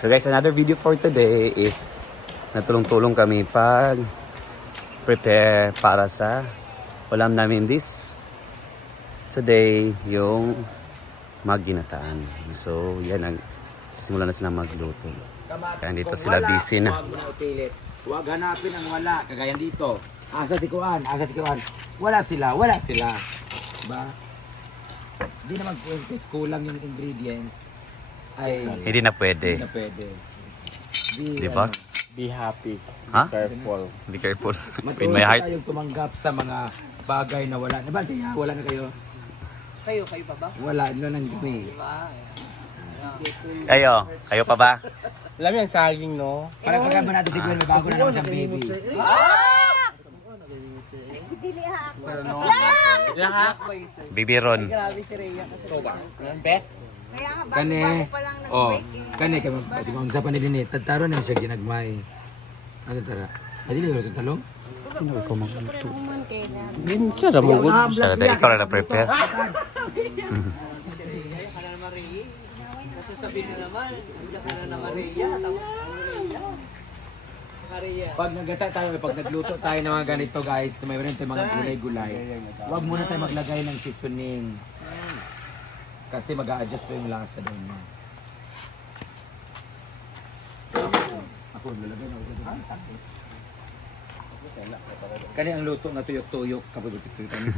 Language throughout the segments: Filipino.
So guys, another video for today is natulong-tulong kami pag prepare para sa ulam namin this today, yung magginataan. So yan ang sisimulan na sila magluto. Kaya dito sila busy na. Huwag hanapin ang wala. Kagaya dito. Asa si Kuan? Asa si Kuan? Wala sila. Ba? Di naman kulang yung ingredients. Ay, Hindi na pwede. hindi na pwede. Di ba? Be happy. Ha? Careful. Be careful. In Matuto my heart. tayong tumanggap sa mga bagay na wala. Diba? Kaya wala na kayo? Kayo pa ba? Wala. Ano nang kami? Kayo pa ba? Alam mo yung saging, no? Parang ba natin si Gwen? May bago na naman siyang baby. Dili ha ako. Lahat. Bibi Ron. Grabe si Rhea kasi Bet? kaya nga Kani, bago pa lang oh, nag-break eh. kani kay kasi kung sa panidin ni taro na siya ginagmay. Ano tara? Adi na yung talong? Naman kay na. Minsan na mo good. Siya na ikaw na prepare. Si Rhea, ka na naman Rhea. Kasi sabihin na naman, hindi ka na naman Rhea. Tapos ano Rhea? Rhea. Pag nagata tayo, pag nagluto tayo ng mga ganito guys, na mayroon tayong mga gulay-gulay. Huwag muna tayo maglagay ng seasonings. Kasi mag-a-adjust pa yung lasa doon niya. Ako, lalagay na ako doon. Kani ang luto na tuyok-tuyok kapag tuyok kami.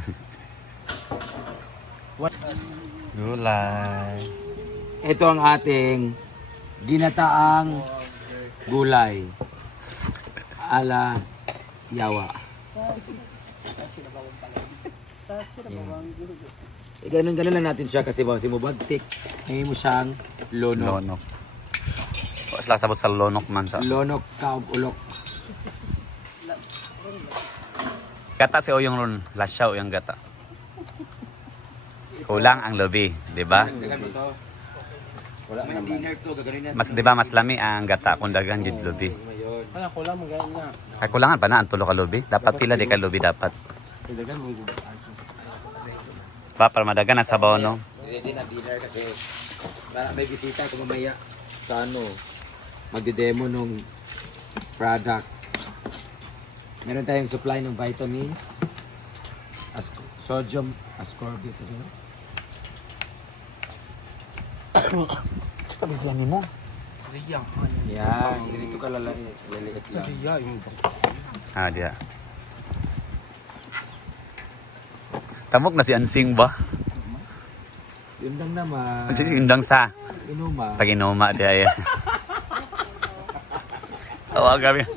Gulay. Ito ang ating ginataang gulay. Ala yawa. Ganun lang natin siya kasi ba si mubagtik. Ngayon mo siyang lonok. Lonok. Sila sabot sa lonok man sa. Lonok kaog ulok. Gata si Oyong Ron. Lasyaw yung gata. Kulang ang lobi, di ba? Dagan mo to. Wala man dinner to, gagawin natin. Mas di ba mas lami ang gata kung dagan jud lobi. Ngayon. Wala ko lang magayon na. Ay kulangan pa na ang tulo ka lobi. Dapat pila di ka lobi dapat. Ilagan mo good. Para madagan ang sabaw no. Ready na dinner kasi may bisita ko mamaya sa ano, magde-demo nung product. Meron tayong supply ng vitamins, sodium ascorbate. Kabis lang mo. Riyang. Yan, ganito ka laliit lang. Riya yung Ah, dia. Tamok na si Ansing ba? Yun lang naman, Kasi indang sa inuma. pag inuma dia ya. Oh, gabi.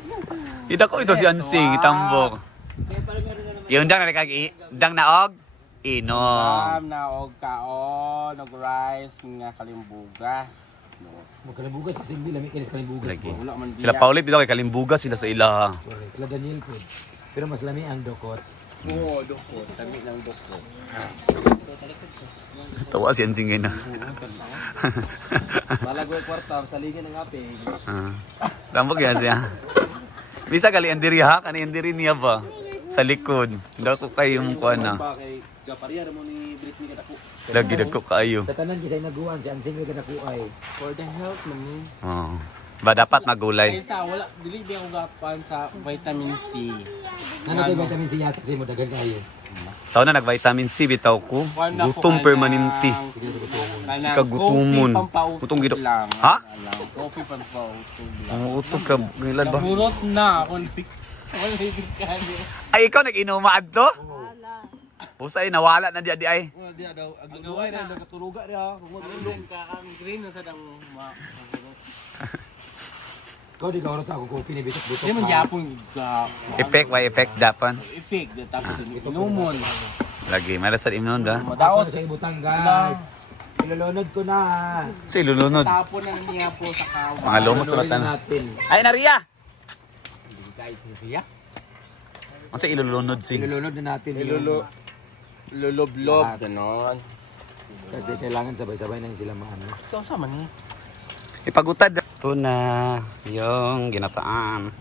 Ida ko ito si Ansing itambok. Yung dang na kag dang naog inom. na og kaon, og rice, nga kalimbugas. Magkalabugas kasi hindi lami kinis kalabugas. Lagi. Wala man Sila Paulit dito kay kalimbugas sila sa ila. Correct. Sila Daniel po. Pero mas lami ang dokot. Oo, doko. Tami ng doko. Tawa si Ansing ngayon. Malagoy kwarta sa linya ng apig. Tambok yan siya. Bisa kali andiri ha, kani andiri niya ba? Sa likod. Dako kayong kuan na. Kay Gaparia mo ni Britney kada ko. Lagi dako kayo. Sa tanan kisay naguan si Ansing nga nakuay. For the health man ni. Oh. Ba dapat magulay. Kaysa wala dili di ako gapan sa vitamin C. Ano kay vitamin C yata kasi mo dagan kayo. Sa una nag-vitamin C bitaw ko. Gutom permanente. Sika gutumon. Gutom gid. Ha? Coffee pampautog lang. Ang utog ka ngilad ba? Burot na ako lik. Ako lik kani. Ay ikaw nag-inuma adto? Usay nawala na di ay. Wala dia daw agluway na nagaturuga dia. Ulong ka ang green na sa dang Ikaw di ka oras ako kopi ni bitok-butok. Di man yapon ka. Effect by effect dapan. Effect tapos inumon. Lagi malasad imnon da. Madaot sa ibutang guys. Ilolunod ko na. So ilulunod. Tapon na niya po sa kawa. Mga lumos Ilolunod na na natin. Ay nariya. Kahit niya. Ang sa ilulunod si. Ilolunod na natin Ilolo luloblob ganon. kasi kailangan sabay-sabay na sila maano. So sa man ni. Ipagutad. Ito na yung ginataan.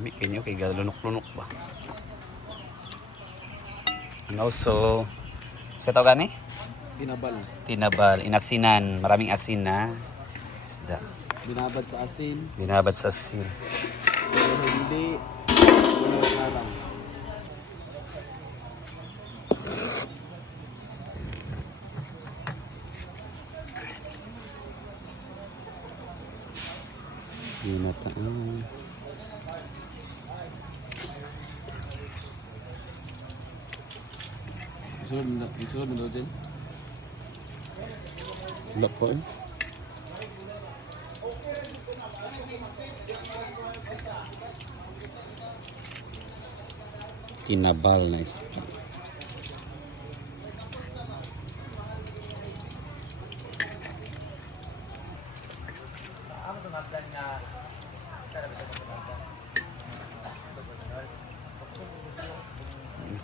May kinyo kay galunok-lunok ba? And also, Sa ito gani? Binabal. Tinabal, inasinan, maraming asin na isda. Binabad sa asin. Binabad sa asin. Pero hindi. Wala sarang. Binataan. Isunod mo daw dyan? Wala po eh. Tinabal na isda.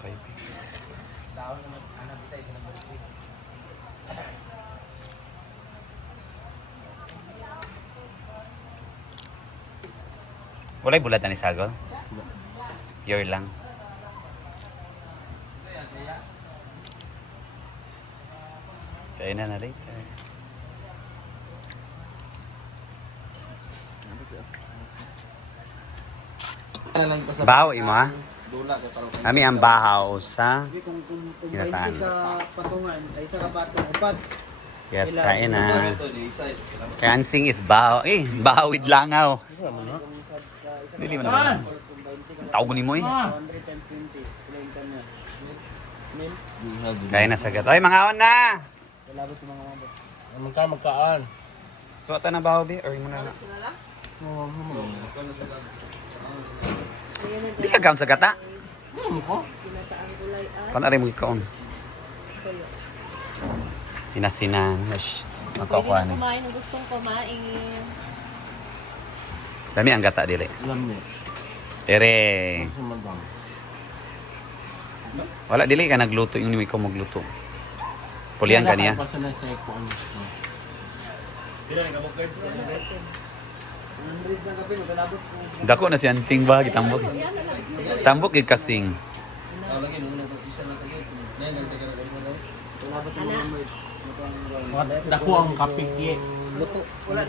Okay. Walay bulat na ni Sago? Pure lang. Kaya na later. Bahaw imo ha? Kami ang bahaw sa ginataan. patungan, ay sa kabatong upat. Yes, kain na. Kansing is bahaw. Eh, bahaw with langaw. Dili mo naman. Tawag ni mo eh. 120. Kain na sagat. Oy, mga on na! Magkaan. Tuwa na bahaw be? Or mo na na? Di ka gam sa gata? Kan ari mo ikaon. Inasinan. Yes. Pwede Magkakuha na ni. kumain ng gustong kumain. Dami ang gata dili. Alam mo. Tere. Sumadang. Wala dili ka nagluto yung ikaw magluto. Pulian ka niya. Basta na sa eko. Dako na si Ansing ba kitambok. Tambok gid kasing. Dako ang kapikye.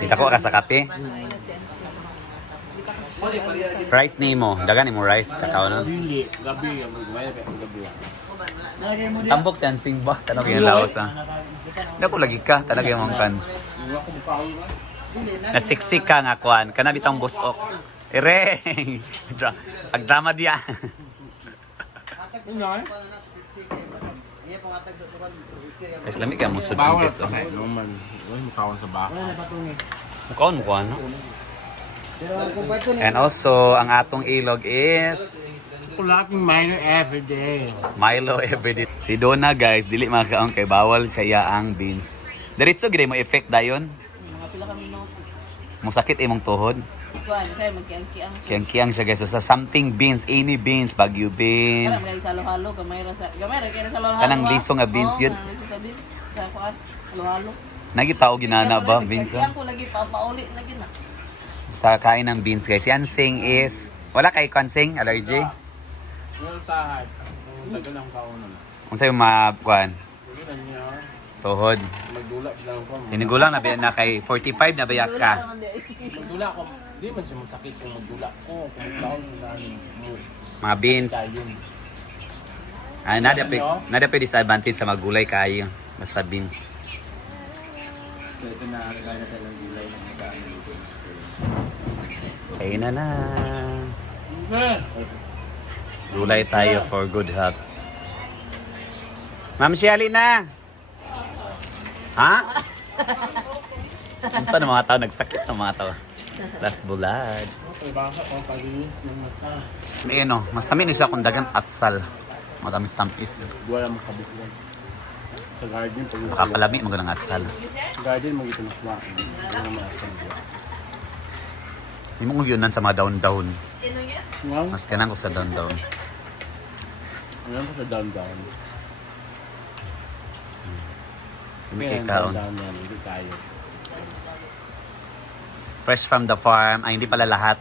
Dako ka sa kape. Rice nimo, dagan nimo rice kakao no. Dili. Gabi. Gabi. Tambok si Ansing ba tanong yung laos ha. Dako lagi ka talaga yung mangkan. Nasiksik ka nga kuan, kana bitang busok. Ireng. Ag drama dia. Guys, lami ka mo sud ang Bawal. guys. Okay. Naman. Wala mukhaon sa baka. Mukaon mo kuan no. And also, ang atong ilog is Kulating Milo everyday. Milo everyday. Si Donna guys, dili makaon kay bawal sa iya ang beans. Diretso gid mo effect dayon. Mga pila kami no. Musakit imong tuhod. Kuan, say magkiang-kiang. Kiyang-kiyang siya guys. Basta something beans, any beans, Baguio bean. Kana mga sa halo-halo gamay ra sa halo-halo. Kanang liso nga beans, Oo, yun. kanang liso sa beans. Sa kuan, halo-halo. Nagitao ginana ba beans? Kaya ko lagi papauli lagi na. Sa kain ng beans guys. Si Ansing is wala kay Ansing allergy. Yung sahad. Tagal ang kaunan. Unsa yung makuan? Tuloy niya. Tuhod. Magdula sila ko. Tinigulang na ba na kay 45 na bayak ka? Magdula ko. Di man siya masakit kung magdula ko. Kung taon na mo. Mga beans. Tayo. Ah, nada pa disadvantage sa magulay kayo. Basta beans. So ito na regalo na tayo ng gulay na magdaan dito. Kain na. Gulay tayo for good health. Ma'am Shelly na. Ha? Kung saan ang mga tao nagsakit ng mga tao? Last bulad. Okay, baka kung palinis ng mata. May ano, mas tamis isa kung dagan atsal. Matamis tamis. Wala mo kabuklan. Sa garden, pag Makakalami mo ng atsal. sa garden, mag ito na kumain. Wala naman ako. Hindi mo yun sa mga daon-daon. Wow, Mas kanang ko sa daon-daon. alam ko sa down-down. Hindi Kaya ang ikaon. down-down yan, hindi tayo. Fresh from the farm. Ay, hindi pala lahat.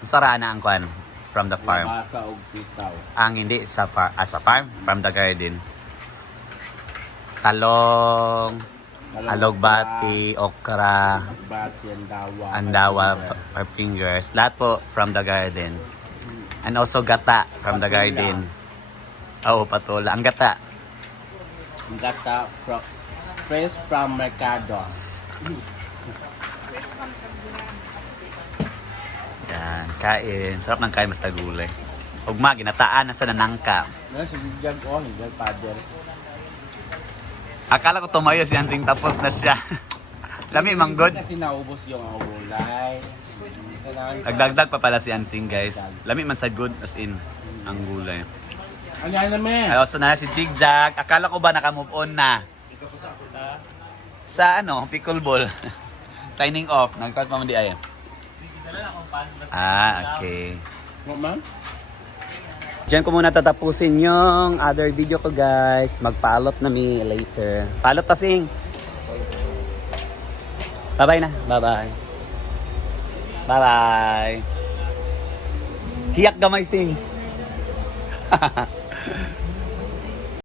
Masaraan na ang kwan from the farm. Baka o pitaw. Ang hindi sa farm, from the garden. talong, alogbati, okra, Bati, andawa. andawa, or fingers. Lahat po from the garden. And also gata from the garden. Oo, patola. Ang gata. Gata fresh from Mercado. Yan, kain. Sarap ng kain, basta gulay. Ugma, ginataan na sa nanangka. Nasa bigyan ko, hindi father. Akala ko tumayo si Hansing tapos na siya. Lami, manggod. Kasi naubos yung gulay. Nagdagdag pa pala si Hansing, guys. Lami man sa good as in ang gulay. Ano yan naman? Ay, also na si Jigjag. Akala ko ba naka-move on na? Sa ano, pickleball. Signing off. Nagkot pa mo di ay. Okay. Ma'am? Diyan ko muna tatapusin yung other video ko, guys. Magpaalot na mi later. Paalot tasing. Bye-bye na. Bye-bye. Bye-bye. Hiyak gamay sing.